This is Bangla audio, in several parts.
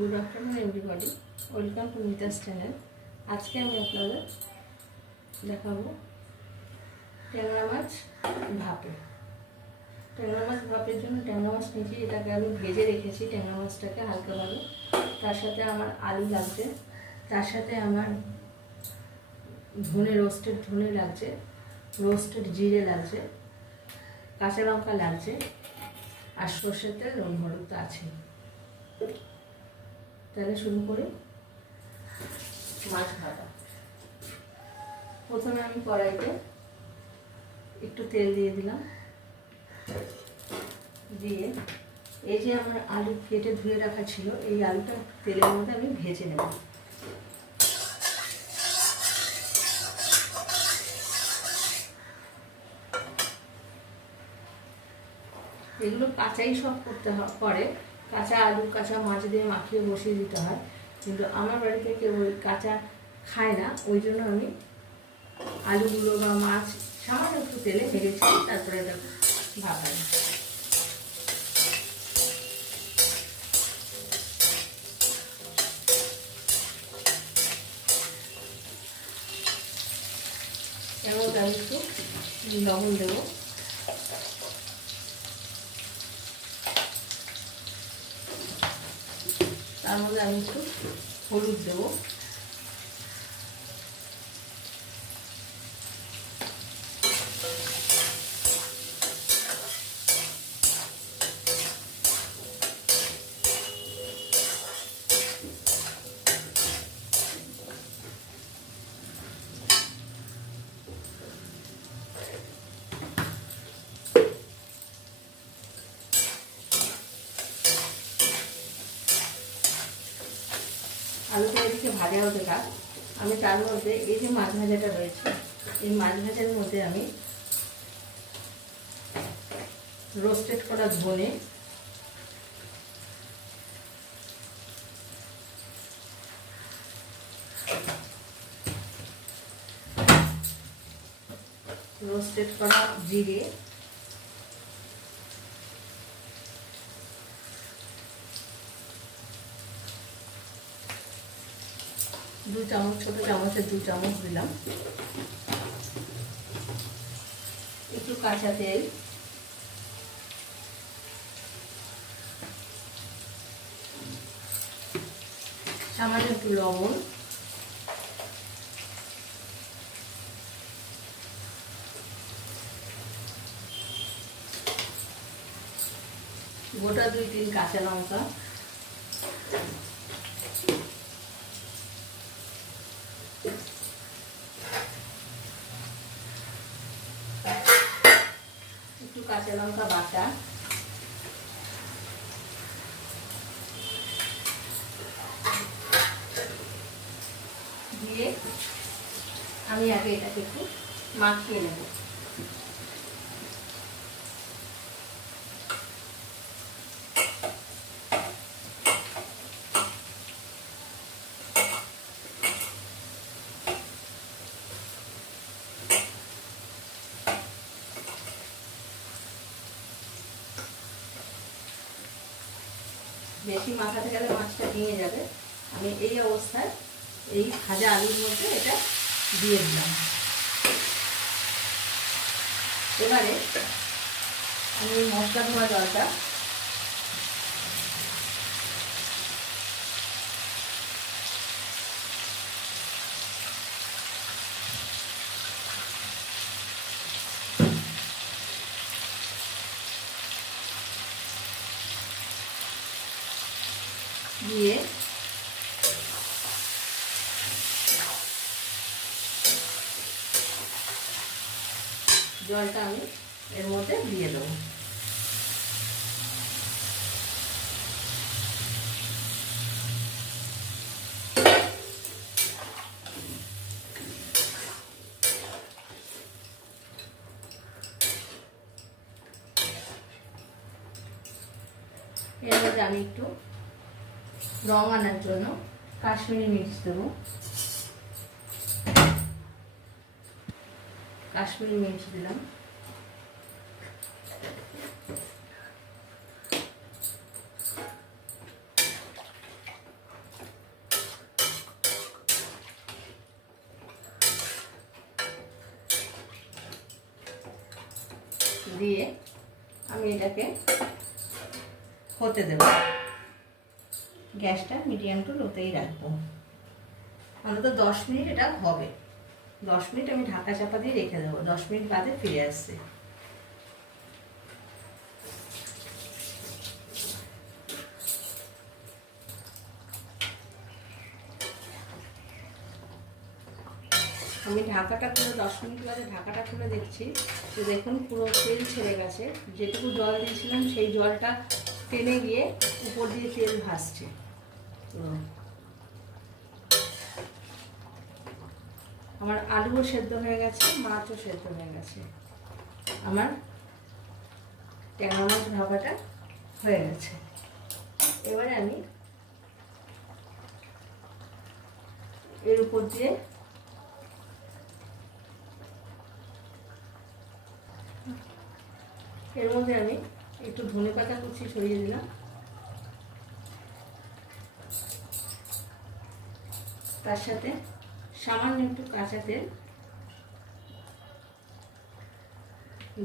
Good afternoon everybody, welcome to Mita's channel. আজকে আমি আপনাদের দেখাবো ট্যাংরা মাছ ভাপে। ট্যাংরা মাছ ভাপের জন্য ট্যাংরা মাছ নিয়েছি, এটাকে আমি ভেজে রেখেছি ট্যাংরা মাছটাকে হালকাভাবে। তার সাথে আমার আলু লাগছে, তার সাথে আমার রোস্টেড ধনে লাগছে, রোস্টেড জিরে লাগছে, কাঁচা লঙ্কা লাগছে, আর সর্ষের তেল, নুন হলুদ তো আছে। তাহলে শুরু করি মাছ ভাজা। প্রথমে আমি কড়াইতে একটু তেল দিয়ে দিলাম, দিয়ে এই যে আমার আলু কেটে ধুয়ে রাখা ছিল, এই আলুটা তেলের মধ্যে আমি ভেজে নেব। এগুলো কাঁচাই সব করতে পরে, কাঁচা আলু কাঁচা মাছ দিয়ে মাখিয়ে বসিয়ে দিতে হয়, কিন্তু আমার বাড়িতে কেউ ওই কাঁচা খায় না, ওই জন্য আমি আলুগুলো বা মাছ সামান্য একটু তেলে ভেজেছি, তারপরে এটা ভাপাই। এর মধ্যে আমি একটু লবণ দেবো, তার মধ্যে আমি একটু হলুদ দেবো, আলুটা এদিকে ভাজা হতে থাক। আমি তার মধ্যে এই যে মাছ ভাজাটা রয়েছে, এই মাছ ভাজার মধ্যে আমি রোস্টেড করা ধনে, রোস্টেড করা জিরে, দু চামচ, ছোট চামচের 2 চামচ দিলাম, একটু কাঁচা তেল, সামান্য একটু লবণ, গোটা 2-3 কাঁচা লঙ্কা, একটু কাঁচা লঙ্কা বাটা, দিয়ে আমি আগে এটাকে একটু মাখিয়ে নেব। বেশি মাখাতে গেলে মাছটা ভেঙে যাবে। আমি এই অবস্থায় এই ভাজা আলুর মধ্যে এটা দিয়ে দিলাম। এবারে আমি মশলা ধোয়া জলটা দিয়ে জলটা আমি এর মধ্যে দিয়ে দেবো। এর মধ্যে আমি একটু রং আনার জন্য কাশ্মীরি মির্চ দেবো, কাশ্মীরি মির্চ দিলাম, দিয়ে আমি এটাকে হতে দেব। গ্যাসটা মিডিয়াম টু লোতেই রাখবো। অন্তত 10 মিনিট এটা হবে। 10 মিনিট আমি ঢাকা চাপা দিয়ে রেখে দেবো। 10 মিনিট বাদে ফিরে আসছি। আমি ঢাকাটা খুলে 10 মিনিট বাদে ঢাকাটা খুলে দেখছি, তো দেখুন পুরো তেল ছেড়ে গেছে। যেটুকু জল দিয়েছিলাম সেই জলটা টেনে গিয়ে উপর দিয়ে তেল ভাসছে। তো আমার আলুও সেদ্ধ হয়ে গেছে, মাছও সেদ্ধ হয়ে গেছে, আমার ট্যাংরা মাছ ভাপাটা হয়ে গেছে। এবারে আমি এর উপর দিয়ে এর মধ্যে আমি একটু ধনেপাতা কুচি ছড়িয়ে দিলাম, তার সাথে সামান্য একটু কাঁচা তেল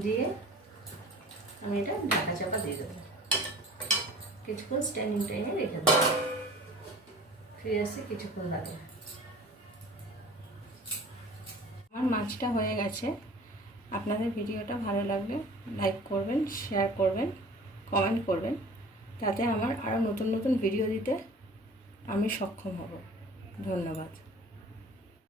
দিয়ে আমি এটা ঢাকা চাপা দিয়ে দেবো। কিছুক্ষণ স্ট্যান্ডিং টাইমে রেখে দেবো। ফিরে আসছি কিছুক্ষণ বাদে। আমার মাছটা হয়ে গেছে। আপনাদের ভিডিওটা ভালো লাগলে লাইক করবেন, শেয়ার করবেন, কমেন্ট করবেন, তাতে আমার আরও নতুন নতুন ভিডিও দিতে আমি সক্ষম হব। ধন্যবাদ।